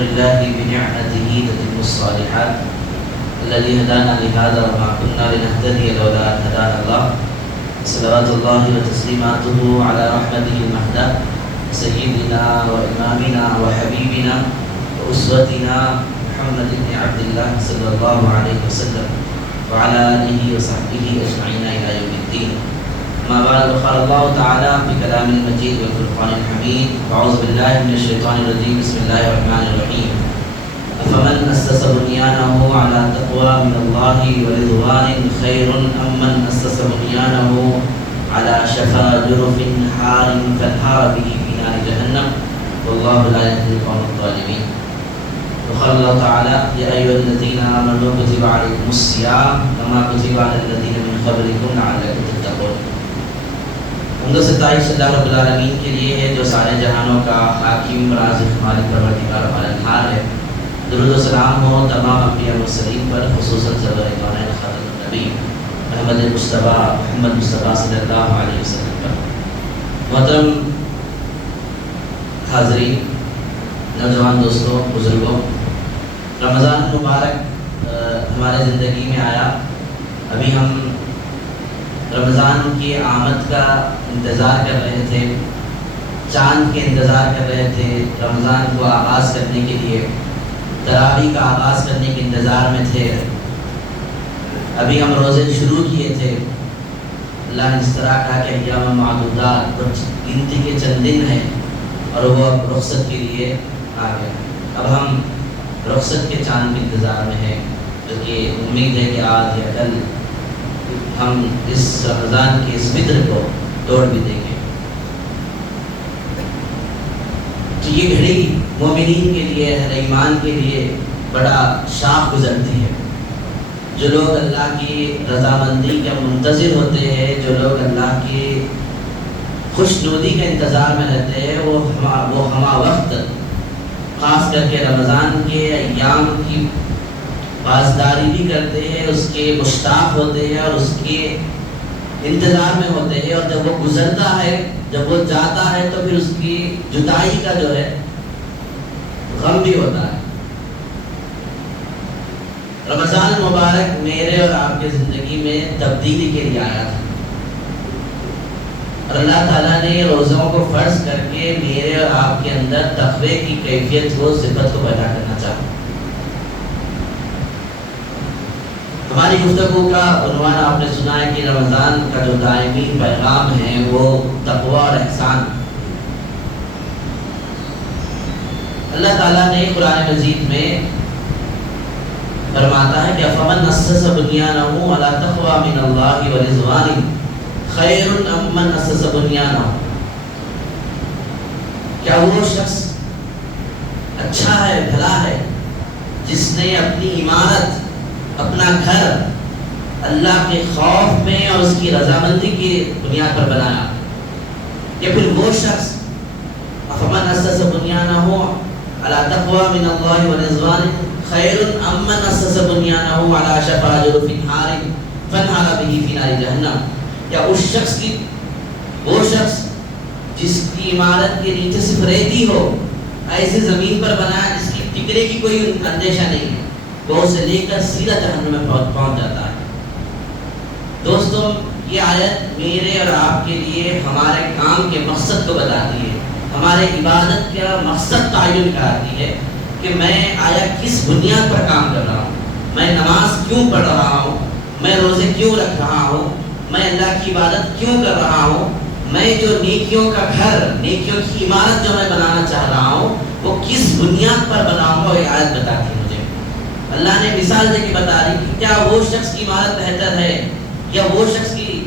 لله بنعمته تتم الصالحات الذي هدانا لهذا وما كنا لنهتدي لولا أن هدانا الله صلوات الله وتسليماته على رحمته المهدى سيدنا وإمامنا وحبيبنا وأسوتنا محمد بن عبد الله صلى الله عليه وسلم وعلى آله وصحبه أجمعين إلى يوم الدين. ما بعد، قال الله تعالى في كلام المجيد والفرقان الحميد: أعوذ بالله من الشيطان الرجيم، بسم الله الرحمن الرحيم. أفمن أسس بنيانه على تقوى من الله ورضوان خير أم من أسس بنيانه على شفا جرف حار فانهار به في نار جهنم والله لا يهدي القوم الظالمين. وقال الله تعالى: يا أيها الذين آمنوا كتب عليكم الصيام كما كتب على الذين من قبلكم لعلكم تتقون. حمد و ستائش اللہ رب العالمین کے لیے ہے جو سارے جہانوں کا حاکم رازق مالک پروردگار پالنہار ہے. درود و سلام ہو تمام انبیاء مرسلین پر، خصوصاً سرور کونین خاتم النبی محمد مصطفیٰ صلی اللہ علیہ وسلم پر. محترم حاضرین، نوجوان دوستوں، بزرگوں، رمضان مبارک ہمارے زندگی میں آیا. ابھی ہم رمضان کی آمد کا انتظار کر رہے تھے، چاند کے انتظار کر رہے تھے، رمضان کو آغاز کرنے کے لیے، تراویح کا آغاز کرنے کے انتظار میں تھے. ابھی ہم روزے شروع کیے تھے. اللہ نے اس طرح کہا کہ ایام معدودات، کچھ گنتی کے چند دن ہیں اور وہ اب رخصت کے لیے آ گئے. اب ہم رخصت کے چاند کے انتظار میں ہیں، کیونکہ امید ہے کہ آج یا کل ہم اس رمضان کے اس فطر کو توڑ بھی دیں گے. تو یہ گھڑی مومنین کے لیے، اہل ایمان کے لیے بڑا شاخ گزرتی ہے. جو لوگ اللہ کی رضامندی کے منتظر ہوتے ہیں، جو لوگ اللہ کی خوشنودی کے انتظار میں رہتے ہیں، وہ ہمہ وقت خاص کر کے رمضان کے ایام کی پاسداری بھی کرتے ہیں، اس کے مشتاق ہوتے ہیں اور اس کے انتظار میں ہوتے ہیں. اور جب وہ گزرتا ہے، جب وہ جاتا ہے، تو پھر اس کی جدائی کا جو ہے غم بھی ہوتا ہے. رمضان مبارک میرے اور آپ کے زندگی میں تبدیلی کے لیے آیا تھا، اور اللہ تعالیٰ نے روزوں کو فرض کر کے میرے اور آپ کے اندر تقوی کی کیفیت کو، صفت کو پیدا کرنا چاہا. ہماری گفتگو کا عنوان آپ نے سنا ہے کہ رمضان کا جو دائمی پیغام ہے وہ تقوی اور احسان. اللہ تعالیٰ نے قرآن مجید میں فرماتا ہے کہ فمن اسس بنیانہ علی تقوی من اللہ ورضوان خیر ام من اسس بنیانہ. کیا وہ شخص اچھا ہے، بھلا ہے، جس نے اپنی عمارت، اپنا گھر اللہ کے خوف میں اور اس کی رضامندی کی بنیاد پر بنایا، یا پھر وہ شخص فمن اسس بنیانہ علی تقوی من اللہ ورضوان خیر ام من اسس بنیانہ علی شفا جرف حار فانہار بہ فی نار جہنم. یا وہ شخص جس کی عمارت کے نیچے صرف ریتی ہو، ایسے زمین پر بنایا جس کی ٹکرے کی کوئی اندیشہ نہیں ہے، وہ اسے لے کر سیدھا جہنم میں پہنچ جاتا ہے. دوستوں، یہ آیت میرے اور آپ کے لیے ہمارے کام کے مقصد کو بتاتی ہے، ہمارے عبادت کا مقصد تعین کراتی ہے کہ میں آیا کس بنیاد پر کام کر رہا ہوں، میں نماز کیوں پڑھ رہا ہوں، میں روزے کیوں رکھ رہا ہوں، میں اللہ کی عبادت کیوں کر رہا ہوں، میں جو نیکیوں کا گھر، نیکیوں کی عمارت جو میں بنانا چاہ رہا ہوں وہ کس بنیاد پر بناؤں گا. یہ آیت بتاتی ہے مجھے. اللہ نے مثال دے کے بتا رہی کہ کیا وہ شخص کی عمارت بہتر ہے یا وہ شخص کی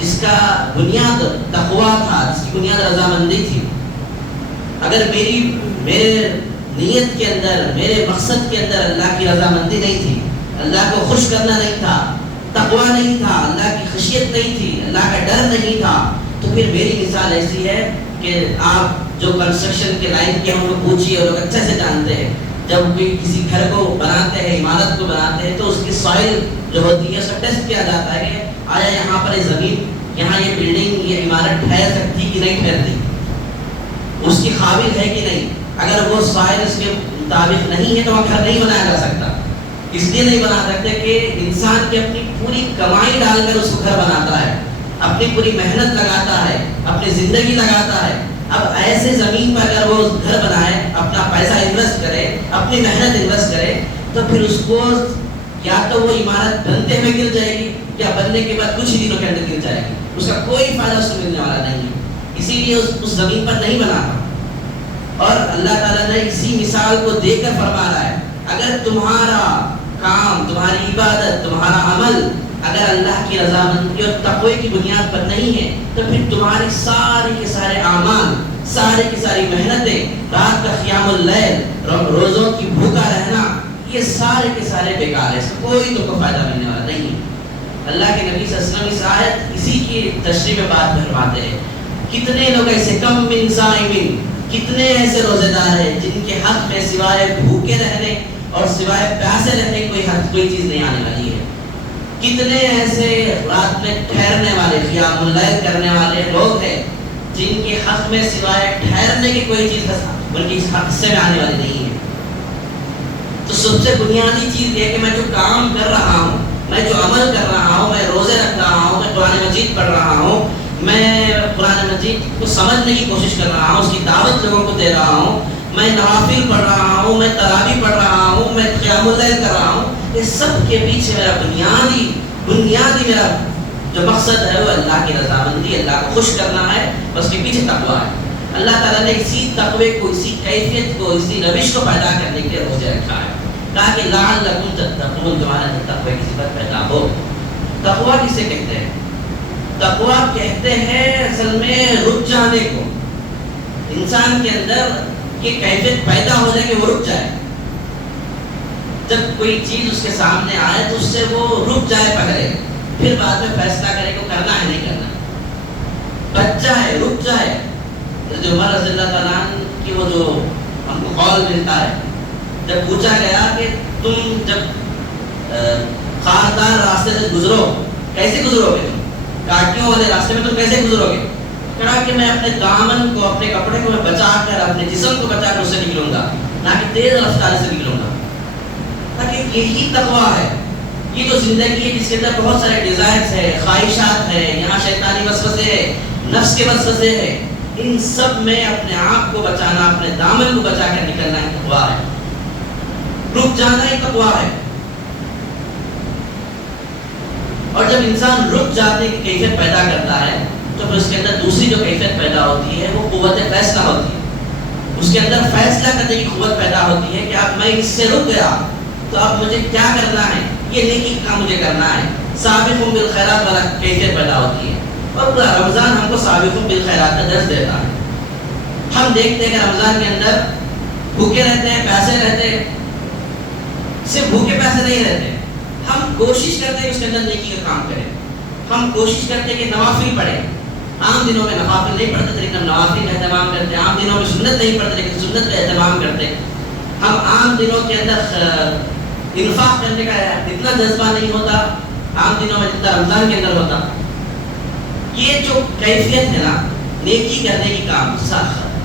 جس کا بنیاد تقوی تھا، جس کی بنیاد رضامندی تھی. اگر میرے نیت کے اندر، میرے مقصد کے اندر اللہ کی رضامندی نہیں تھی، اللہ کو خوش کرنا نہیں تھا، تقوی نہیں تھا، اللہ کی خشیت نہیں تھی، اللہ کا ڈر نہیں تھا، تو پھر میری مثال ایسی ہے کہ آپ جو کنسٹرکشن کے لائن کے ہم لوگ پوچھیے اور لوگ اچھے سے جانتے ہیں، جب کوئی کسی گھر کو بناتے ہیں، عمارت کو بناتے ہیں، تو اس کی سوائل جو ہوتی ہے اس کا ٹیسٹ کیا جاتا ہے کہ آیا یہاں پر یہ زمین، یہاں یہ بلڈنگ، یہ عمارت ٹھہر سکتی کہ نہیں ٹھہرتی. اس کی قابل ہے کہ نہیں. اگر وہ سائل اس کے مطابق نہیں ہے تو وہاں گھر نہیں بنایا جا سکتا. اس لیے نہیں بنا سکتے کہ انسان کی اپنی پوری کمائی ڈال کر اس کو گھر بناتا ہے, اپنی پوری محنت لگاتا ہے, اپنی زندگی لگاتا ہے. اب ایسے زمین پر اگر وہ گھر بنائے, اپنا پیسہ انویسٹ کرے, اپنی محنت انویسٹ کرے, تو پھر اس کو یا تو وہ عمارت بنتے ہوئے گر جائے گی یا بننے کے بعد کچھ ہی دنوں کے اندر گر جائے گی. اس کا کوئی فائدہ اس کو ملنے والا نہیں ہے. اسی لیے اس زمین پر نہیں بناتا. اور اللہ تعالیٰ نے اسی مثال کو دے کر فرما رہا ہے, اگر تمہارا کام, تمہاری عبادت, تمہارا عمل اگر اللہ کی رضامندی اور تقوی کی بنیاد پر نہیں ہے تو پھر تمہاری سارے کے سارے اعمال, سارے کی ساری محنتیں, رات کا قیام اللیل, روزوں کی بھوکا رہنا, یہ سارے کے سارے بیکار ہے. اس کو کوئی تم کو فائدہ ملنے والا نہیں ہے. اللہ کے نبی صلی اللہ علیہ وسلم اس آیت اسی کی تشریح میں بات فرماتے ہیں. کتنے لوگ ایسے, کم من صائمین, کتنے ایسے روزے دار ہیں جن کے حق میں سوائے بھوکے رہنے اور سوائے پیاسے رہنے کوئی چیز نہیں آنے والی ہے. کتنے ایسے رات میں ٹھہرنے والے, قیام اللیل کرنے والے لوگ ہیں جن کے حق میں سوائے ٹھہرنے کی کوئی چیز ان کی حصے میں آنے والی نہیں ہے. تو سب سے بنیادی چیز یہ کہ میں جو کام کر رہا ہوں, میں جو عمل کر رہا ہوں, میں روزے رکھ رہا ہوں, میں قرآن مجید پڑھ رہا ہوں, میں قرآن مجید کو سمجھنے کی کوشش کر رہا ہوں, اس کی دعوت لوگوں کو دے رہا ہوں, میں نوافل پڑھ رہا ہوں, میں تراویح پڑھ رہا ہوں, میں قیام اللیل کر رہا ہوں, یہ سب کے پیچھے میرا بنیادی میرا جو مقصد ہے وہ اللہ کی رضامندی, اللہ کو خوش کرنا ہے. بس کے پیچھے تقویٰ ہے. اللہ تعالیٰ نے اسی تقوی کو, اسی کیفیت کو, اسی روش کو پیدا کرنے کے لیے روزے رکھا ہے تاکہ لعلکم تتقون, تمہارے اندر تقوی کی صفت پیدا ہو. تقویٰ کسے کہتے ہیں؟ تقویٰ کہتے ہیں اصل میں رک جانے کو. انسان کے اندر یہ کیفیت پیدا ہو جائے کہ وہ رک جائے. جب کوئی چیز اس کے سامنے آئے تو اس سے وہ رک جائے پہلے, پھر بعد میں فیصلہ کرے کہ کرنا ہے نہیں کرنا. بچ جائے, رک جائے. جو عمر رضی اللہ تعالیٰ عنہ کی وہ جو ہم کو قول ملتا ہے, جب پوچھا گیا کہ تم جب خاردار راستے سے گزرو کیسے گزرو گے, تم کاٹیوں والے راستے میں تم کیسے گزرو گے؟ کہا کہ میں اپنے دامن کو, اپنے کپڑے کو میں بچا کر, اپنے جسم کو بچا کر اس سے نکلوں گا, نہ کہ تیز رفتار سے نکلوں گا. تاکہ یہی تقویٰ ہے. یہ جو زندگی ہے جس کے اندر بہت سارے ڈیزائرز ہے, خواہشات ہے, یہاں شیطانی وسوسے ہے, نفس کے وسوسے ہے, ان سب میں اپنے آپ کو بچانا, اپنے دامن کو بچا کر نکلنا ہی تقویٰ ہے. رک جانا ہی تقویٰ ہے. اور جب انسان رک جانے کی کیفیت پیدا کرتا ہے تو پھر اس کے اندر دوسری جو کیفیت پیدا ہوتی ہے وہ قوت فیصلہ ہوتی ہے. اس کے اندر فیصلہ کرنے کی قوت پیدا ہوتی ہے کہ اب میں اس سے رک گیا تو اب مجھے کیا کرنا ہے, یہ نیکی کام مجھے کرنا ہے. سابقوں بالخیرات والا کیفیت پیدا ہوتی ہے. اور رمضان ہم کو سابقوں بالخیرات کا درس دیتا ہے. ہم دیکھتے ہیں کہ رمضان کے اندر بھوکے رہتے ہیں, پیسے رہتے ہیں, صرف بھوکے پیسے نہیں رہتے. ہم کوشش کرتے ہیں کہ اس کے اندر نیکی کا کام کریں. ہم کوشش کرتے ہیں کہ نوافل پڑھیں. عام دنوں میں نوافل نہیں پڑھتے لیکن ہم نوافل کا اہتمام کرتے ہیں. عام دنوں میں سنت نہیں پڑھتے لیکن سنت کا اہتمام کرتے ہیں. ہم عام دنوں کے اندر انفاق کرنے کا اتنا جذبہ نہیں ہوتا عام دنوں میں جتنا رمضان کے اندر ہوتا. یہ جو کیفیت ہے نا, نیکی کرنے کی کام,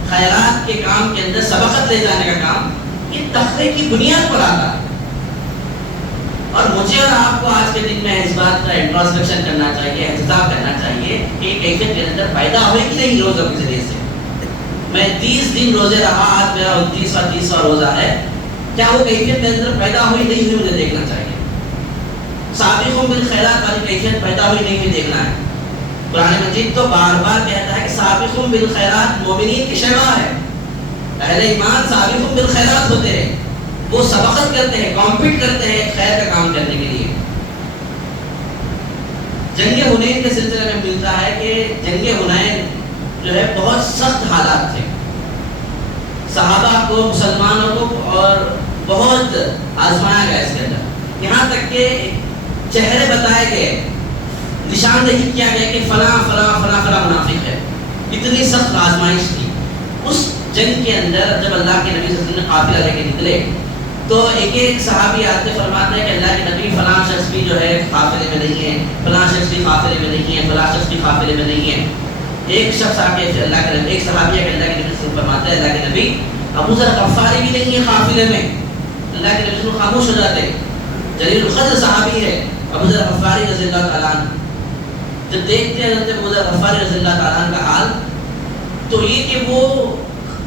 خیرات کے کام کے اندر سبقت لے جانے کا کام, یہ تقوی کی بنیاد پر آتا ہے. اور مجھے اور آپ کو آج کے دن میں اس بات کا انٹراسپیکشن کرنا چاہیے, احتساب کرنا چاہیے کہ کیفیت کے اندر پیدا ہوئی کہ نہیں روزوں کے ذریعے سے. میں 30 دن روزے رہا, آج میرا 29واں روزہ ہے, کیا وہ کیفیت میرے اندر پیدا ہوئی نہیں ہوئی مجھے دیکھنا چاہیے. سابقوں بالخیرات والی کیفیت پیدا ہوئی نہیں ہوئی دیکھنا ہے. قرآن مجید تو بار بار کہتا ہے کہ سابقوں بالخیرات مومنین کی شیوا ہے. اہل ایمان سابقوں بالخیرات ہوتے ہیں, وہ سبقت کرتے ہیں, کمپیٹ کرتے ہیں خیر کا کام کرنے کے لیے. جنگ حنین کے سلسلے میں ملتا ہے کہ جنگ حنین جو ہے بہت سخت حالات تھے. صحابہ کو, مسلمانوں کو اور بہت آزمایا گیا اس کے اندر. یہاں تک کہ چہرے بتائے گئے, نشاندہی کیا گیا کہ فلاں فلاں فلاں فلاں منافق ہے. اتنی سخت آزمائش تھی. اس جنگ کے اندر جب اللہ کے نبی صلی اللہ علیہ وسلم نے قافلہ لے کے نکلے تو ایک ایک صحابی آتے فرماتے ہیں کہ اللہ کے نبی فلاں شخص بھی جو ہے قافلے میں نہیں ہے, فلاں شخص بھی قافلے میں نہیں ہے, فلاں شخص بھی قافلے میں نہیں ہے. ایک شخص آ کے اللہ کے نبی، ایک صحابی کے اللہ کے نبی صلی اللہ علیہ وسلم فرماتے ہیں اللہ کے نبی ابو ذر غفاری بھی نہیں ہے قافلے میں. اللہ کے نبی صلی اللہ علیہ وسلم خاموش ہو جاتے. جلیل القدر صحابی ہے ابو ذر غفاری رضی اللہ تعالیٰ عنہ. جب دیکھتے ہیں حضرت ابو ذر غفاری رضی اللہ تعالیٰ عنہ کا حال، تو یہ کہ وہ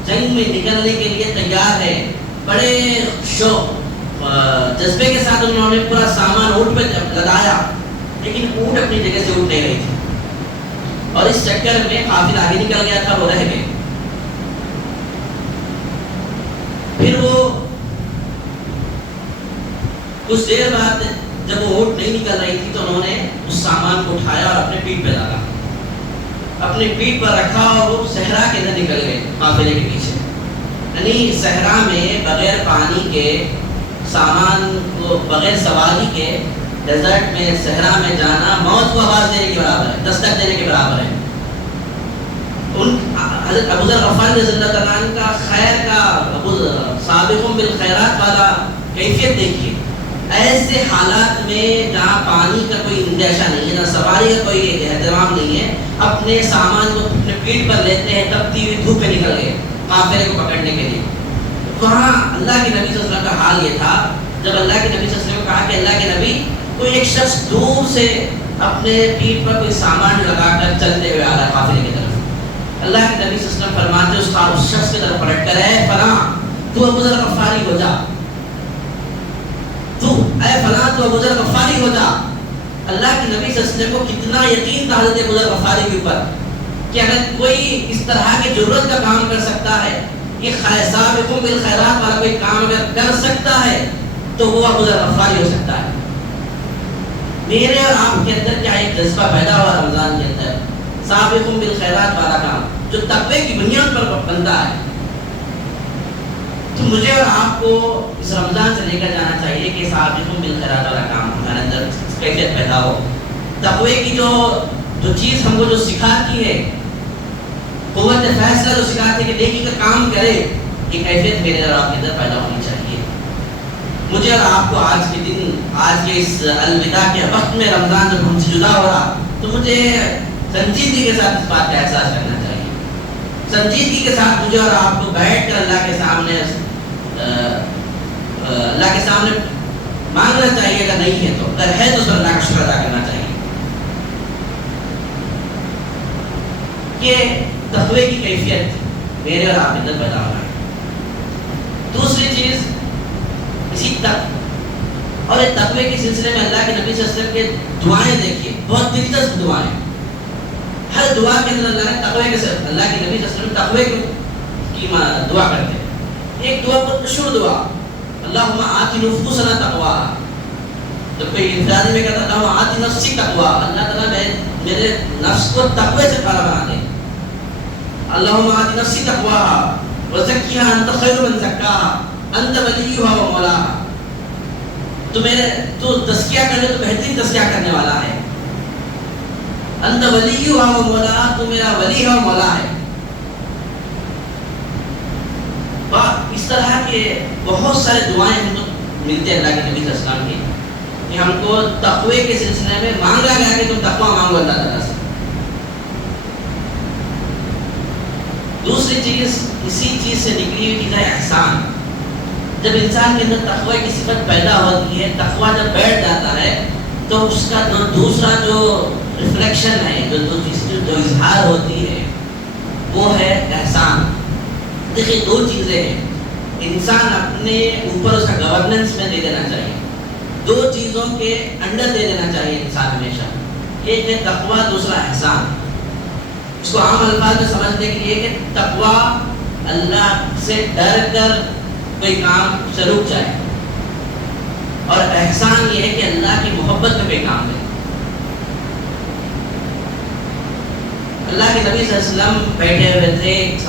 جنگ میں نکلنے کے لیے تیار ہے، بڑے شوق جذبے کے ساتھ انہوں نے پورا سامان اونٹ پہ لدایا، لیکن اونٹ اپنی جگہ سے اٹھ نہیں رہی تھی، اور اس چکر میں قافلہ آگے نکل گیا تھا، وہ رہ گئے. پھر وہ کچھ دیر بعد جب وہ اونٹ نہیں نکل رہی تھی تو انہوں نے اس سامان کو اٹھایا اور اپنے پیٹھ پہ ڈالا، اپنے پیٹھ پر رکھا، اور وہ صحرا کے اندر نکل گئے قافلے کے پیچھے. یعنی صحرا میں بغیر پانی کے، سامان کو بغیر سواری کے ڈیزرٹ میں صحرا میں جانا موت کو آواز دینے کے برابر ہے، دستک دینے کے برابر ہے. حضرت ابو ذر غفاری رضی اللہ تعالیٰ عنہ کا خیر کا سابقون بالخیرات والا کیفیت دیکھیے. ایسے حالات میں جہاں پانی کا کوئی اندیشہ نہیں ہے، نہ سواری کا کوئی اہتمام نہیں ہے، اپنے سامان کو اپنے پیٹھ پر لیتے ہیں، تپتی ہوئی دھوپ پہ نکل گئے قافلے کو پکڑنے کے لیے. وہاں اللہ کے نبی صلی اللہ علیہ وسلم کا حال یہ تھا، جب اللہ کے نبی صلی اللہ علیہ وسلم کو کہا کہ اللہ کے نبی کوئی ایک شخص دور سے اپنے پیٹھ پر کوئی سامان لگا کر چلتے ہوئے آ رہا ہے قافلے کی طرف. اللہ کے نبی صلی اللہ علیہ وسلم فرماتے اس شخص کی طرف پلٹ کر اے فلاں تو ابو ذر غفاری ہو جا، تو اے فلاں تو ابو ذر غفاری ہو جا. اللہ کے نبی صلی اللہ علیہ وسلم کو کتنا یقین تھا حضرت ابو ذر غفاری کے اوپر کہ اگر کوئی اس طرح کی ضرورت کا کام کر سکتا ہے، یہ سابقون بالخیرات والا کوئی کام اگر کر سکتا ہے تو وہ ابو ذر غفاری ہو سکتا ہے. میرے اور آپ کے اندر کیا ایک جذبہ پیدا ہوا رمضان کے اندر، سابقون بالخیرات والا کام جو تقوی کی بنیاد پر بنتا ہے. تو مجھے اور آپ کو اس رمضان سے لے کر جانا چاہیے کہ سابقون بالخیرات والا کام ہمارے اندر کیفیت پیدا ہو. تقوی کی جو چیز ہم کو جو سکھاتی ہے، قوت فیصلہ جو سکھاتی ہے کہ نیکی کا کام کرے، یہ کیفیت میرے اور آپ کے اندر پیدا ہونی چاہیے. مجھے اور آپ کو آج کے دن، آج کے اس الوداع کے وقت میں رمضان جب ہم سے جدا ہو رہا، تو مجھے سنجیدگی کے ساتھ اس بات کا احساس کرنا چاہیے. سنجیدگی کے ساتھ مجھے اور آپ کو بیٹھ کر اللہ کے سامنے مانگنا چاہیے، اگر نہیں ہے تو، اگر ہے تو اس پر اللہ کا شکر ادا کرنا چاہیے کہ تقوی کی کیفیت میرے اور آپ کے اندر پیدا ہو رہا ہے. دوسری چیز اسی تک، اور ایک تقوی کے سلسلے میں اللہ کے نبی صلی اللہ علیہ وسلم کے دعائیں دیکھیے، بہت دلچسپ دعائیں. ہر دعا کے اندر اللہ نے تقوی کے ساتھ، اللہ کے نبی صلی اللہ علیہ وسلم تقوی کی دعا کرتے ہیں. ایک دعا بہت مشہور دعا، اللہم آتی نفوسنا تقواہا. جب کوئی انفرادی میں کہتا اللہم آتی نفسی تقواہا، اللہ تعالیٰ میرے نفس کو تقوی سے پارا بنا دے. اللہم آتی نفسی تقواہا وزکیہا انت خیر من زکاہا انت ولیہا و مولاہا. تو تزکیہ کرے تو بہترین تزکیہ کرنے والا ہے. انت ولیہا و مولاہا، تو میرا ولی ہے و مولا ہے. اس طرح کے بہت سارے دعائیں ہم کو ملتے ہیں اللہ کے نبی صلی اللہ علیہ وسلم کی، کہ ہم کو تقوی کے سلسلے میں مانگا گیا کہ تم تقوی مانگو اللہ تعالیٰ سے. دوسری چیز، اسی چیز سے نکلی ہوئی چیز ہے احسان. جب انسان کے اندر تقوی کی صفت پیدا ہوتی ہے، تقوی جب بیٹھ جاتا ہے، تو اس کا دوسرا جو ریفلیکشن ہے، جو اظہار ہوتی ہے، وہ ہے احسان. دیکھیے دو چیزیں ہیں، انسان اپنے اوپر اس کا گورننس میں دے دینا چاہیے. دو چیزوں کے انڈر دے دینا چاہیے انسان ہمیشہ، ایک ہے تقوی، دوسرا احسان. اس کو عام الفاظ میں سمجھنے کے لیے کہ تقوی اللہ سے ڈر کر کوئی کام سے رک جائے، اور احسان یہ ہے کہ اللہ کی محبت میں کوئی کام دے. اللہ کے نبی صلی اللہ علیہ وسلم بیٹھے ہوئے تھے، ایک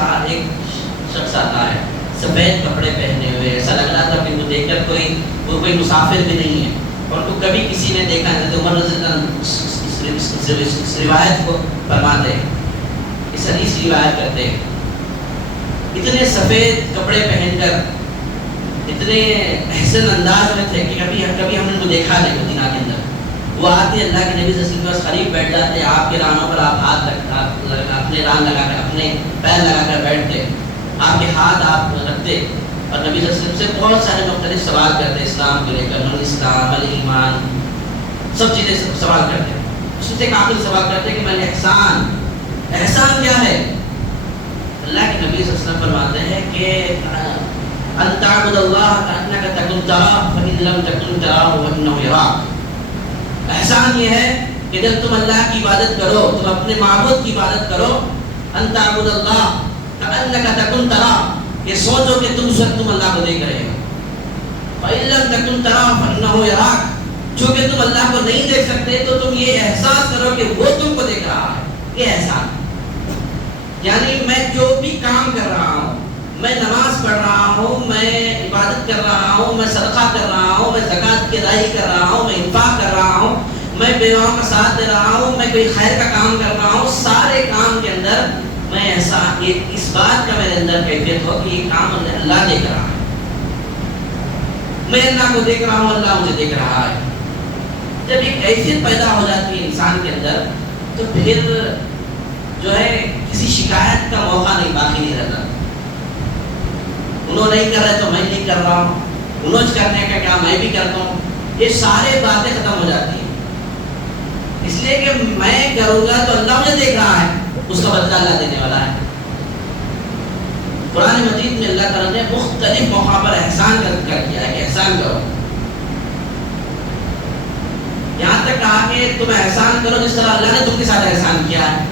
شخص آتا ہے سفید کپڑے پہنے ہوئے، ایسا لگ رہا تھا کہ وہ دیکھ کر کوئی مسافر بھی نہیں ہے، اور کو کبھی کسی نے دیکھا نہیں. عمر رضی اللہ عنہ اس روایت کو فرماتے ہیں، اس حدیث کی روایت کرتے ہیں، اتنے سفید کپڑے پہن کر اتنے احسن انداز میں تھے کہ کبھی ہم نے ان کو دیکھا نہیں مدینہ کے اندر. وہ آتے اللہ کے نبی صلی اللہ علیہ وسلم کے پاس قریب بیٹھ جاتے، آپ کے رانوں پر آپ ہاتھ اپنے ران لگا کر، اپنے پیر لگا کر بیٹھتے، آپ کے ہاتھ آپ رکھتے اور نبی صلی اللہ علیہ وسلم سے بہت سارے مختلف سوال کرتے، اسلام کو لے کر، اسلام، ایمان، سب چیزیں سوال کرتے. اس سے کافی سوال کرتے کہ میں احسان کیا ہے؟ اللہ کے نبی صلی اللہ علیہ وسلم فرماتے ہیں کہ ان تعبد اللہ کانک تکن تراہ فإن لم تکن تراہ فإنہ یراک. احسان یہ ہے کہ جب تم اللہ کی عبادت کرو، تم اپنے معبود کی عبادت کرو، ان تعبد اللہ کانک تکن تراہ، یہ سوچو کہ تم اس وقت تم اللہ کو دیکھ رہے ہو. فإن لم تکن تراہ فإنہ یراک، چونکہ تم اللہ کو نہیں دیکھ سکتے تو تم یہ احساس کرو کہ وہ تم کو دیکھ رہا ہے. یہ احسان، یعنی میں جو بھی کام کر رہا ہوں، میں نماز پڑھ رہا ہوں، میں عبادت کر رہا ہوں، میں صدقہ کر رہا ہوں، میں زکوٰۃ کی ادائیگی کر رہا ہوں، میں انفاق کر رہا ہوں، میں بیواؤں کا ساتھ دے رہا ہوں، میں کوئی خیر کا کام کر رہا ہوں، سارے کام کے اندر میں ایسا اس بات کا میرے اندر کیفیت ہو کہ یہ کام اللہ دیکھ رہا ہے، میں اللہ کو دیکھ رہا ہوں، اللہ مجھے دیکھ رہا ہے. جب یہ کیفیت پیدا ہو جاتی ہے انسان کے اندر تو پھر جو ہے کسی شکایت کا موقع نہیں باقی نہیں رہتا. انہوں نہیں کر رہے تو میں نہیں کر رہا ہوں، انہوں کرنے کا کیا میں بھی کرتا ہوں، یہ سارے باتیں ختم ہو جاتی ہیں. اس لیے کہ میں کروں گا تو اللہ مجھے دیکھ رہا ہے، اس کا بدلہ اللہ دینے والا ہے. قرآن مجید میں اللہ تعالیٰ نے مختلف موقع پر احسان کا ذکر کیا ہے کہ احسان کرو. یہاں تک کہا کہ تم احسان کرو جس طرح اللہ نے تم کے ساتھ احسان کیا ہے،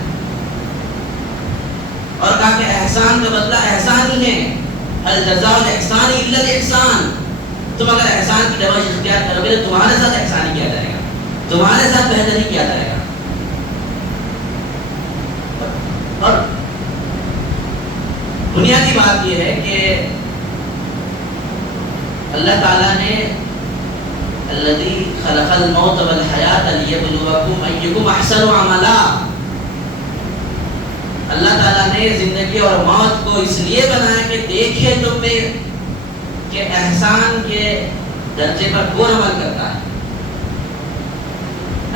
اور کہا کہ احسان کا بدلہ احسان ہی ہے. الجزاء الاحسان الا الاحسان. تم اگر احسان کی روش اختیار کرو گے تو تمہارے ساتھ احسان ہی کیا جائے گا، تمہارے ساتھ بہتری کیا جائے گا. اور بنیادی بات یہ ہے کہ اللہ تعالیٰ نے الذی خلق الموت والحیات لیبلوکم ایکم احسن عملا، اللہ تعالیٰ نے زندگی اور موت کو اس لیے بنایا کہ دیکھے تم میں کہ احسان کے درجے پر کون عمل کرتا ہے.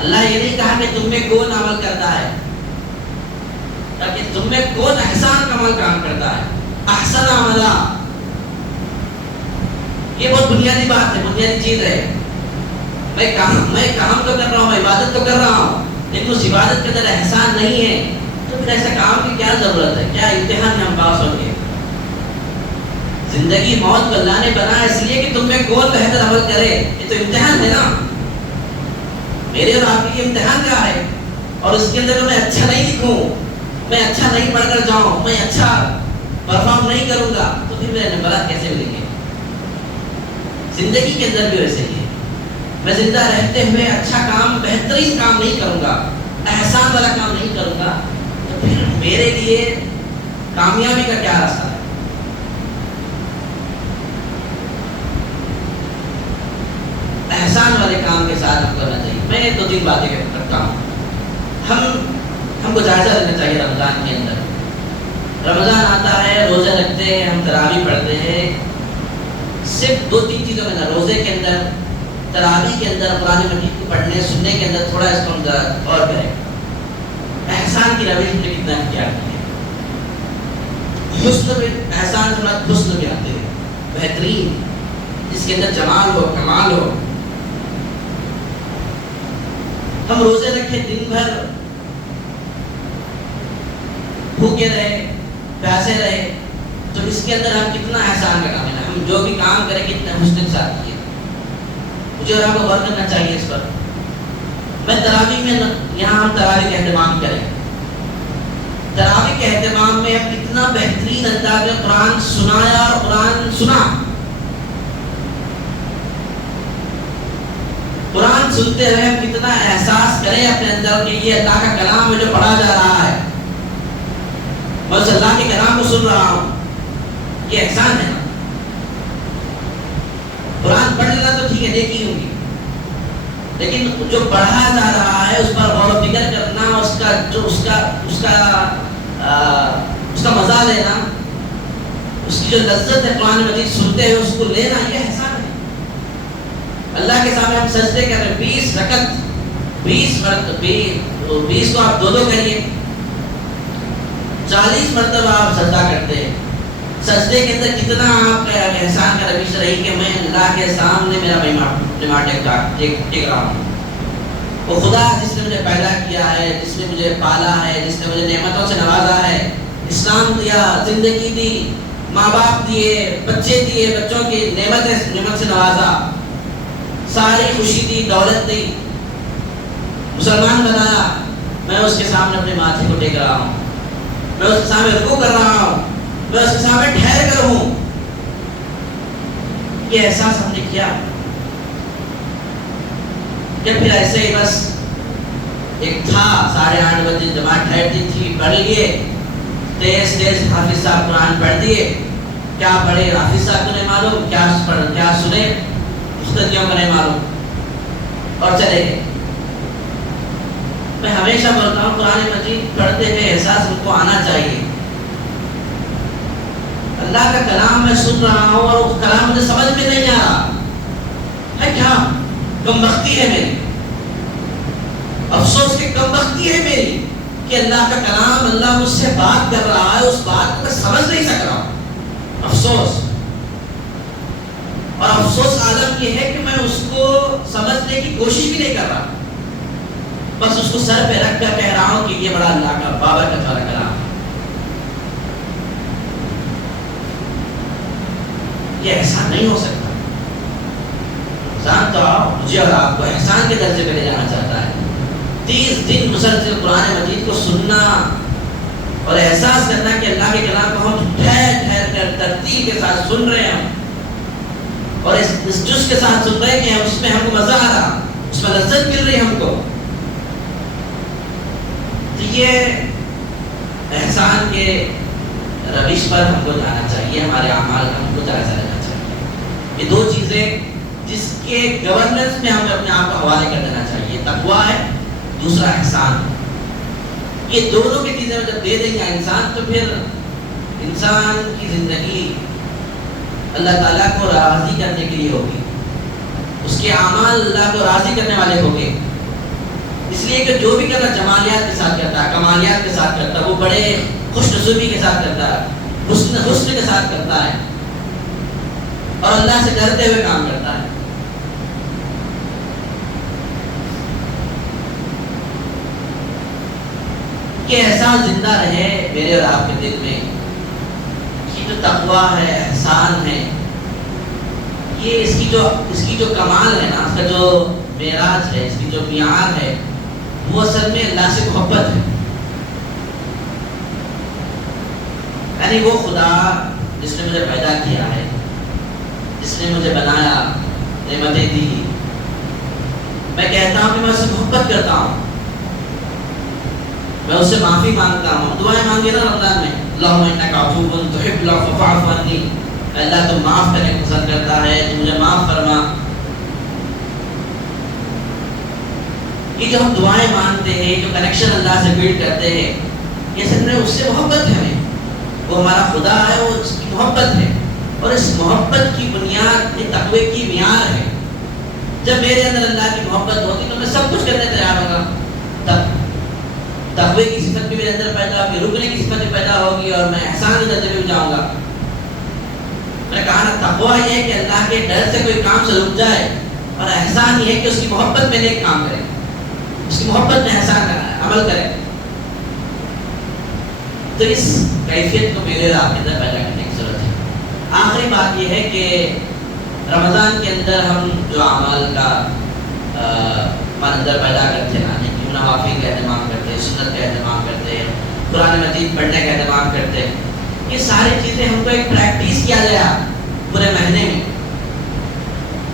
اللہ یہ نہیں کہا کہ تم میں کون عمل کرتا ہے، تاکہ تم میں کون احسان کا عمل کام کرتا ہے. احسن عملا، یہ بہت بنیادی بات ہے، بنیادی چیز ہے. میں کام تو کر رہا ہوں، میں عبادت تو کر رہا ہوں، لیکن اس عبادت کے اندر احسان نہیں ہے تو پھر ایسے کام کی کیا ضرورت ہے؟ کیا امتحان میں ہم پاس ہوں گے؟ زندگی موت کو اللہ نے بنایا اس لیے کہ تم میں کون بہتر عمل کرے. یہ تو امتحان ہے نا، میرے اور آپ کے امتحان کا ہے. اور اس کے اندر میں اچھا نہیں لکھوں، میں اچھا نہیں پڑھ کر جاؤں، میں اچھا پرفارم نہیں کروں گا تو پھر میرے نمبرات کیسے ملیں گے؟ زندگی کے اندر بھی ویسے ہی ہے. میں زندہ رہتے ہوئے اچھا کام، بہترین کام نہیں کروں گا، احسان والا کام نہیں کروں گا تو پھر میرے لیے کامیابی کا کیا راستہ ہے؟ احسان والے کام کے ساتھ ہم کرنا چاہیے. میں 2-3 باتیں کرتا ہوں. ہم کو جائزہ لینا چاہیے رمضان کے اندر. رمضان آتا ہے، روزے رکھتے ہیں، ہم تراویح پڑھتے ہیں. صرف 2-3 چیزوں میں، روزے کے اندر، تراویح کے اندر، قرآن مجید کو پڑھنے سننے کے اندر تھوڑا اس کو ہم غور کریں. احسان کی روش نے کتنا اختیار کی ہے. حسن میں، احسان سے مراد حسن میں آتے ہیں، بہترین، جس کے اندر جمال ہو، کمال ہو. ہم روزے رکھے، دن بھر بھوکے رہے، پیاسے رہے، تو اس کے اندر ہم کتنا احسان کا کام ہے. ہم جو بھی کام کریں کتنے حسن کے ساتھ کیے. مجھے اور آپ کو غور کرنا چاہیے اس پر. میں تراویح میں، یہاں ہم تراویح کا اہتمام کریں. تراویح کے اہتمام میں ہم کتنا بہترین انداز میں قرآن سنایا اور قرآن سنا. قرآن سنتے ہوئے ہم کتنا احساس کریں اپنے اندر کہ یہ اللہ کا کلام ہے جو پڑھا جا رہا ہے، میں اس اللہ کے کلام کو سن رہا ہوں. یہ احسان ہے. قرآن پڑھ لینا تو ٹھیک ہے، نیکی ہوگی، لیکن جو پڑھا جا رہا ہے اس پر غور و فکر کرنا، اس کا مزہ لینا، اس کی جو لذت ہے قرآن مجید سنتے ہوئے اس کو لینا، یہ احسان ہے. اللہ کے سامنے ہم سجدے کر رہے ہیں، 20 رکعت 20 کو آپ 2 کریے، 40 مرتبہ آپ سجدہ کرتے ہیں. سجدے کے اندر کتنا آپ کا احسان کا رویش رہی کہ میں اللہ کے سامنے میرا نماز ٹک رہا ہوں. وہ خدا جس نے مجھے پیدا کیا ہے، جس نے مجھے پالا ہے، جس نے مجھے نعمتوں سے نوازا ہے، اسلام دیا، زندگی دی، ماں باپ دیے، بچے دیے، بچوں کی نعمت سے نوازا، ساری خوشی دی، دولت دی، مسلمان بنایا. میں اس کے سامنے اپنے ماتھے کو ٹیک رہا ہوں، میں اس کے سامنے رکوع کر رہا ہوں، میں اس کے سامنے ٹھہر کر ہوں. یہ احساس ہم نے کیا کہ پھر ایسے ہی بس ایک تھا 8:30 بجے جماعت ٹھہرتی تھی، پڑھ لیے، تیز حافظ صاحب قرآن پڑھ دیے. کیا پڑھے حافظ صاحب کو نہیں معلوم، کیا سنے مختلفوں کو نہیں معلوم، اور چلے گئے. میں ہمیشہ بولتا ہوں قرآن مجید پڑھتے ہوئے احساس ان کو آنا چاہیے. اللہ کا کلام میں سن رہا ہوں اور وہ کلام مجھے سمجھ میں نہیں آ رہا ہے. کیا کم بختی ہے میری، افسوس کی کم بختی ہے میری کہ اللہ کا کلام، اللہ مجھ سے بات کر رہا ہے، اس بات کو میں سمجھ نہیں سک رہا ہوں. افسوس. اور افسوس عالم یہ ہے کہ میں اس کو سمجھنے کی کوشش بھی نہیں کر رہا، بس اس کو سر پہ رکھ کر کہہ رہا ہوں کہ یہ بڑا اللہ کا بابا کا تھوڑا کلام ہے. یہ احسان نہیں ہو سکتا. احسان تو مجھے اور آپ کو احسان کے درجے پہ لے جانا چاہتا ہے. 30 دن مسلسل قرآن مجید کو سننا اور احساس کرنا کہ اللہ کے کلام کو ہم ٹھہر کر ترتیب کے ساتھ سن رہے ہیں، اور اس جوش کے ساتھ سن رہے ہیں کہ اس میں ہم کو مزہ آ رہا، اس میں لذت مل رہی ہم کو. تو یہ احسان کے روش پر ہم کو جانا چاہیے، ہمارے اعمال کا ہم کو جائزہ لینا چاہیے. یہ 2 چیزیں جس کے گورننس میں ہمیں اپنے آپ کو حوالے کر دینا چاہیے، تقویٰ ہے، دوسرا احسان. یہ دونوں کی چیزیں جب دے دیں گے انسان، تو پھر انسان کی زندگی اللہ تعالیٰ کو راضی کرنے کے لیے ہوگی، اس کے اعمال اللہ کو راضی کرنے والے ہوں گے. اس لیے کہ جو بھی کرتا جمالیات کے ساتھ کرتا ہے، کمالیات کے ساتھ کرتا ہے، وہ بڑے خوش نصیبی کے ساتھ کرتا ہے، حسن کے ساتھ کرتا ہے، اور اللہ سے ڈرتے ہوئے کام کرتا ہے. کہ احساس زندہ رہے میرے اور آپ کے دل میں کہ جو تقویٰ ہے، احسان ہے، یہ اس کی جو کمال ہے نا، اس کا جو معراج ہے، اس کی جو معیار ہے، وہ اصل میں اللہ سے محبت ہے. یعنی وہ خدا جس نے مجھے پیدا کیا ہے، جس نے مجھے بنایا، نعمتیں دی، میں کہتا ہوں کہ میں اس سے محبت کرتا ہوں، میں اس سے معافی مانگتا ہوں. دعائیں مانگے نا رمضان میں، اللہم انک عفو تحب العفو فاعف عنی، اللہ تو معاف کرنے کو پسند کرتا ہے، تو مجھے معاف فرما. یہ جو ہم دعائیں مانگتے ہیں، جو کنیکشن اللہ سے بلڈ کرتے ہیں، یہ سب میں اس سے محبت ہے. ہمیں وہ ہمارا خدا ہے، وہ اس کی محبت ہے، اور اس محبت کی بنیاد یہ تقوی کی معیار ہے. جب میرے اندر اللہ کی محبت ہوتی تو میں سب کچھ کرنے تیار ہوگا. تب تقوی کی صفت بھی میرے اندر پیدا ہوگی، رکنے کی صفت بھی پیدا ہوگی، اور میں احسان کے درجے میں بھی جاؤں گا. میں نے کہا نا، تقوی یہ ہے کہ اللہ کے ڈر سے کوئی کام سے رک جائے، اور احسان یہ ہے کہ اس کی محبت میں نیک کام کرے، اس کی محبت میں احسان کرنا، عمل کرے. تو اس کیفیت کو میرے اور آپ کے اندر پیدا کرنے کی ضرورت ہے. آخری بات یہ ہے کہ رمضان کے اندر ہم جو اعمال کا ہمارے اندر پیدا کرتے ہیں، کیوں نوافل کا اہتمام کرتے ہیں، سنت کا اہتمام کرتے ہیں، قرآن مجید پڑھنے کا اہتمام کرتے ہیں، یہ ساری چیزیں ہم کو ایک پریکٹس کیا گیا پورے مہینے میں.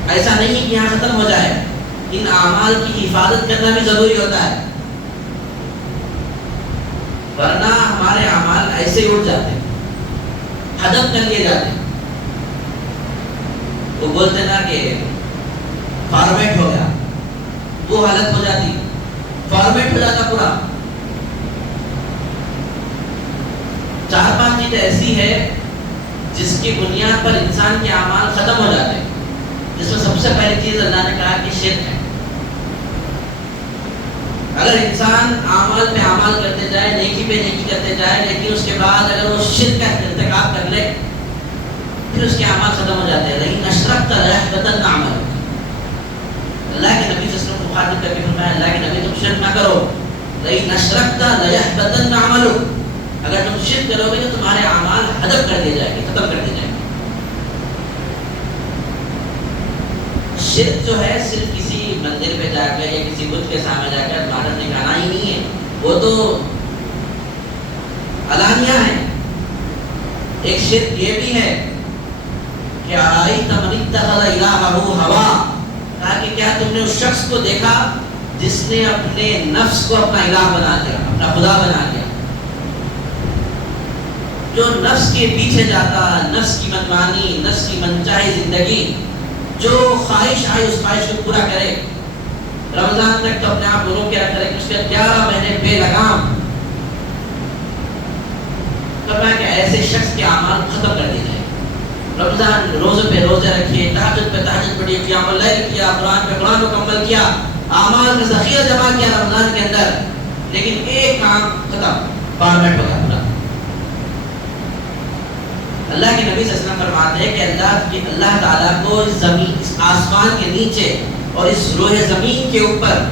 ایسا نہیں کہ یہاں ختم ہو جائے. ان اعمال کی حفاظت کرنا بھی ضروری ہوتا ہے، ورنہ ہمارے اعمال ایسے اٹھ جاتے، ہدم کر لیے جاتے. وہ بولتے نا کہ فارمیٹ ہو گیا، وہ حالت ہو جاتی، فارمیٹ ہو جاتا پورا. 4-5 چیزیں ایسی ہے جس کی بنیاد پر انسان کے اعمال ختم ہو جاتے ہیں. جس میں سب سے پہلی چیز اللہ نے کہا کہ شرک ہے. اگر انسان اعمال پہ اعمال کرتے جائے، نیکی پہ نیکی کرتے جائے، لیکن اس کے بعد اگر وہ شرک کا ارتکاب کر لے، پھر اس کے اعمال ختم ہو جاتے ہیں. لیکن اشرکت لیحبطن عملک، اللہ کے نبی صلی اللہ علیہ وسلم کو مخاطب کر کے فرمایا اللہ کے نبی تم شرک نہ کرو. لیکن اشرکت لیحبطن عملک، اگر تم شرک کرو گے تو تمہارے اعمال ہدف کر دیے جائیں گے، ختم کر دیے جائیں گے. شرک جو ہے صرف کسی مندر پہ جا کر یا کسی بت کے سامنے جا کر عبادت نکالنا ہی نہیں ہے، وہ تو علانیہ ہے. ایک شرک یہ بھی ہے کہ آرائیت من اتخذ الہہ ہوا، تاکہ کیا تم نے اس شخص کو دیکھا جس نے اپنے نفس کو اپنا الہ بنا لیا، اپنا خدا بنا لیا، جو نفس کے پیچھے جاتا، نفس کی منمانی، نفس کی منچاہی زندگی، جو خواہش آئی اس خواہش کو پورا کرے. رمضان تک تو اپنے آپ کو روکے رکھ کرے، اس کے 11 مہینے بے لگام. فرمایا کہ ایسے شخص کے اعمال ختم کر دیے جائیں. رمضان روزے پہ روزے رکھیے، تہجد پہ تہجد پڑھیے، قیام اللیل کیا، قرآن پہ قرآن مکمل کیا، اعمال کا ذخیرہ جمع کیا رمضان کے اندر، لیکن ایک کام ختم، فارمیٹ ہو گیا پورا. اللہ کے نبی صلی اللہ علیہ وسلم فرماتے ہیں کہ اللہ تعالیٰ کو زمین، اس آسمان کے نیچے اور اس روح زمین کے اوپر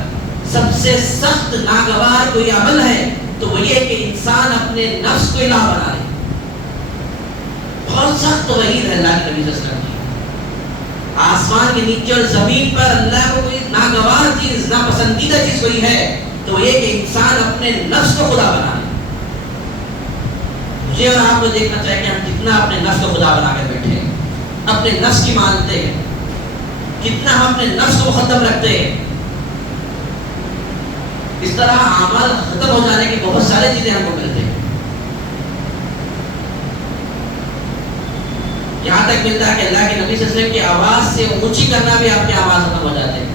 سب سے سخت ناگوار کوئی عمل ہے تو وہ یہ کہ انسان اپنے نفس کو الہ بنا لے. بہت سخت وحید ہے اللہ کے نبی صلی اللہ علیہ وسلم کی. آسمان کے نیچے اور زمین پر اللہ کو کوئی ناگوار چیز، ناپسندیدہ چیز کوئی ہے تو وہ یہ کہ انسان اپنے نفس کو خدا بنا لے. مجھے اور آپ کو دیکھنا چاہیے کہ ہم کتنا اپنے نفس کو خدا بنا کر بیٹھے ہیں، اپنے نفس کی مانتے ہیں، کتنا ہم اپنے نفس کو ختم رکھتے ہیں. اس طرح اعمال ختم ہو جانے کی بہت ساری چیزیں ہم کو ملتے ہیں. یہاں تک ملتا ہے کہ اللہ کے نبی صلی اللہ علیہ وسلم کی آواز سے اونچی کرنا بھی آپ کے آواز ختم ہو جاتے ہیں.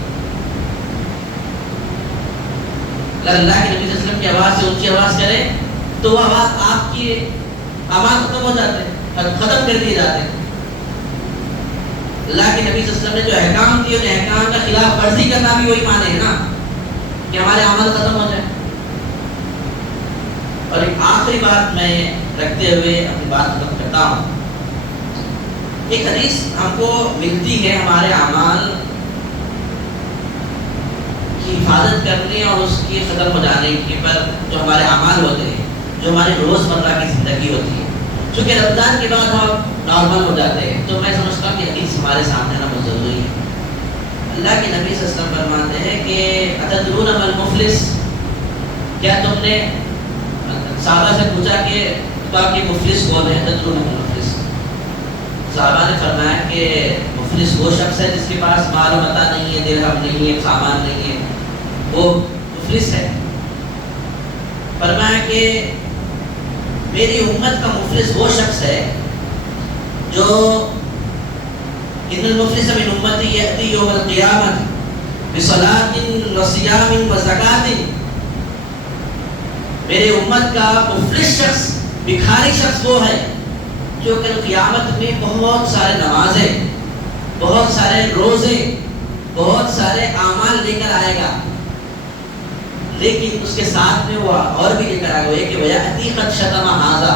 اگر اللہ کے نبی صلی اللہ علیہ وسلم کی آواز سے اونچی آواز کرے تو وہ آواز آپ کی آواز ختم ہو جاتے ہیں، ختم کر دیے جاتے ہیں. اللہ کے نبی صلی اللہ علیہ وسلم نے جو احکام دیے ان احکام کا خلاف ورزی کرنا بھی وہی معنی ہے نا کہ ہمارے عمل ختم ہو جائے. اور ایک آخری بات میں رکھتے ہوئے اپنی بات ختم کرتا ہوں. ایک حدیث ہم کو ملتی ہے ہمارے اعمال کی حفاظت کرنے اور اس کی ختم ہو جانے کے پر، جو ہمارے اعمال ہوتے ہیں، جو ہماری روزمرہ کی زندگی ہوتی ہے. چونکہ رمضان کے بعد ہم نارمل ہو جاتے ہیں تو میں سمجھتا ہوں کہ حدیث ہمارے سامنے نا بہت ضروری ہے. اللہ کے نبی صلی اللہ علیہ وسلم فرماتے ہیں کہ اتدرون ما المفلس، کیا تم نے صحابہ سے پوچھا کہ باقی مفلس کون ہے؟ اتدرون ما المفلس. صحابہ نے فرمایا کہ مفلس وہ شخص ہے جس کے پاس مال و متاع نہیں ہے، درہم نہیں ہے، سامان نہیں ہے، وہ مفلس ہے. فرمایا کہ میری امت کا مفلس وہ شخص ہے جو ان المفلس من امتی یأتی یوم القیامت بصلاۃ وصیام وزکوٰۃ. میرے امت کا مفلس شخص، بھکاری شخص وہ ہے جو کل قیامت میں بہت سارے نمازیں، بہت سارے روزے، بہت سارے اعمال لے کر آئے گا، لیکن اس کے ساتھ میں وہ اور بھی لے کر آئے گا یہ کہ وَيَأْتِي قَدْ شَتَمَ هَٰذَا،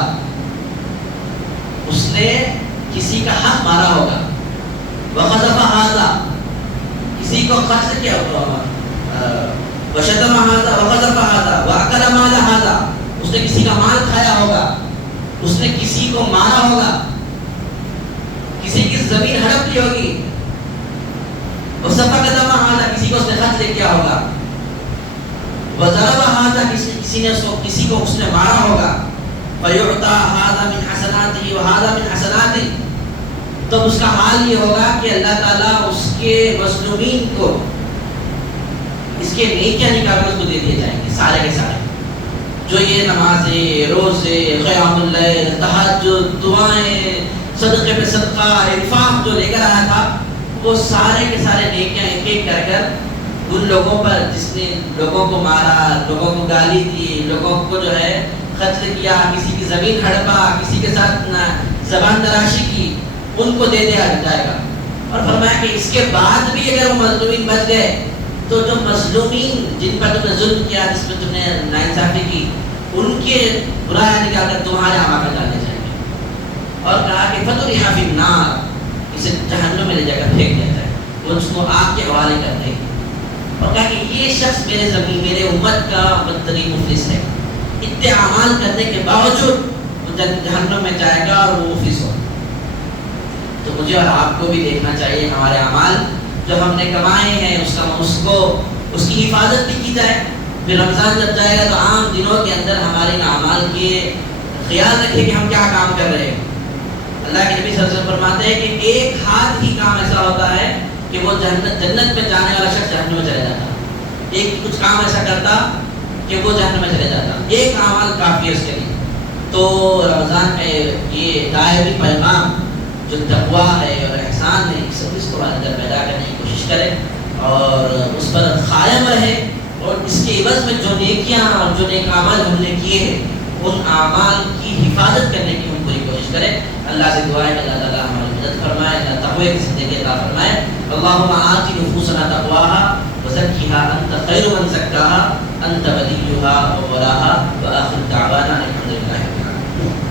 اس نے کسی کا حق مارا ہوگا، وَقَذَفَ هَٰذَا، کسی کو قتل کیا ہوگا، وَشَتَمَ هَٰذَا وَقَذَفَ هَٰذَا وَأَكَلَ مَالَ هَٰذَا، اس نے کسی کا مال کھایا ہوگا، اس نے کسی کو مارا ہوگا، کسی کی زمین ہڑپ لی ہوگی، وَسَفَكَ دَمَ هَٰذَا، کسی کو اس نے قتل کیا ہوگا، وَضَرَبَ هَٰذَا، کسی نے کسی کو اس نے مارا ہوگا، فَيُعْطَىٰ هَٰذَا مِنْ حَسَنَاتِهِ وَهَٰذَا مِنْ حَسَنَاتِهِ، تب اس کا حال یہ ہوگا کہ اللہ تعالیٰ اس کے مظلومین کو اس کے نیکیاں نکال کر اس کو دے دیے جائیں گے، سارے کے سارے جو یہ نمازیں، روزے، قیام اللیل، تہجد، دعائیں، صدقے پہ صدقہ، انفاق جو لے کر آیا تھا، وہ سارے کے سارے نیکیاں ایک ایک کر ان لوگوں پر جس نے لوگوں کو مارا، لوگوں کو گالی دی، لوگوں کو جو ہے قتل کیا، کسی کی زمین ہڑپا، کسی کے ساتھ زبان تراشی کی، ان کو دے دیا جائے گا. اور فرمایا کہ اس کے بعد بھی اگر وہ مظلومین بچ گئے تو جو مظلومین جن پر تم نے ظلم کیا، جس پر تم نے ناانصافی کی، ان کے برائیاں نکال کر تمہارے آقا میں ڈالے جائیں گے. اور کہا کہ فَتُرِحَ فِي النَّارِ، اسے جہنم میں لے جا کر پھینک دیا جائے، وہ اس کو آگ کے حوالے کر دے. اور کہا کہ یہ شخص میرے زمین میرے امت کا بدترین مفلس ہے، اتنے اعمال کرنے کے باوجود وہ جہنم میں جائے گا اور وہ مفلس ہوگا. تو مجھے اور آپ کو بھی دیکھنا چاہیے ہمارے اعمال جو ہم نے کمائے ہیں اس کی حفاظت بھی کی جائے. پھر رمضان جب جائے گا تو عام دنوں کے اندر ہمارے ان اعمال کے خیال رکھیں کہ ہم کیا کام کر رہے ہیں. اللہ کے نبی صلی اللہ علیہ وسلم فرماتے ہیں کہ ایک ہاتھ ہی کام ایسا ہوتا ہے کہ وہ جنت میں جانے والا شخص جہنم میں چلے جاتا. ایک کچھ کام ایسا کرتا کہ وہ جہنم میں چلے جاتا. ایک عمل کافی ہے اس کے لیے. تو رمضان میں یہ دائمی پیغام جو تقویٰ ہے اور احسان ہے، اس کو اندر پیدا کرنے کی کوشش کرے اور اس پر قائم رہے، اور اس کے عوض میں جو نیکیاں اور جو نیک اعمال ہم نے کیے ہیں ان اعمال کی حفاظت کرنے کی ہم پوری کوشش کریں. اللہ سے دعا ہے کہ اللہ تعالیٰ ہماری مدد فرمائے، اللہ تقوی کی زندگی عطا فرمائے. اللہم آت نفوسنا تقواها وزکھها انت خیر من زکاها انت ولیها ومولاها وآخر دعوانا الحمد للہ رب العالمین.